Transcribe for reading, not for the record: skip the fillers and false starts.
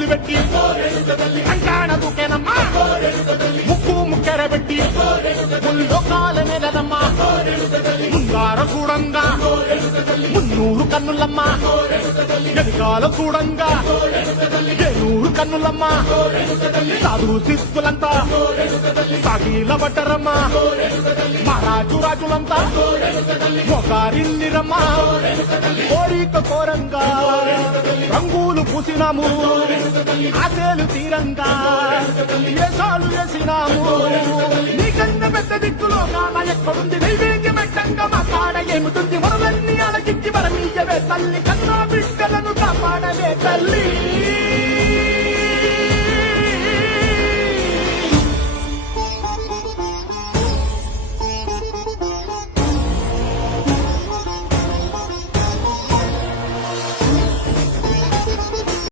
పూలు పెట్టి కంటాణ దూకేనమ్మా ముక్కు ముక్కెరబెట్టి ముల్లోకాల నెలదమ్మా ముందార చూడంగా మున్నూరు కన్నులమ్మా ఎదికాల చూడంగా ఏనూరు కన్నులమ్మా సాధు శిస్తులంతా సాగిల పడ్డరమ్మా మహారాజు రాజులంతా మొగారిల్లిరమ్మా కోరిక కోరంగా రంగులు పూసినాము ఆశలు తీరంగా వేషాలు వేసినాము నీకన్నా పెద్ద దిక్కులో కాన ఎక్కడుంది నైవేద్యం పెట్టంగా మా కాడ ఏమిటుంది వరలన్నీ అలకించి వరమీయవే తల్లి కన్నా బిడ్డలను కాపాడవే తల్లి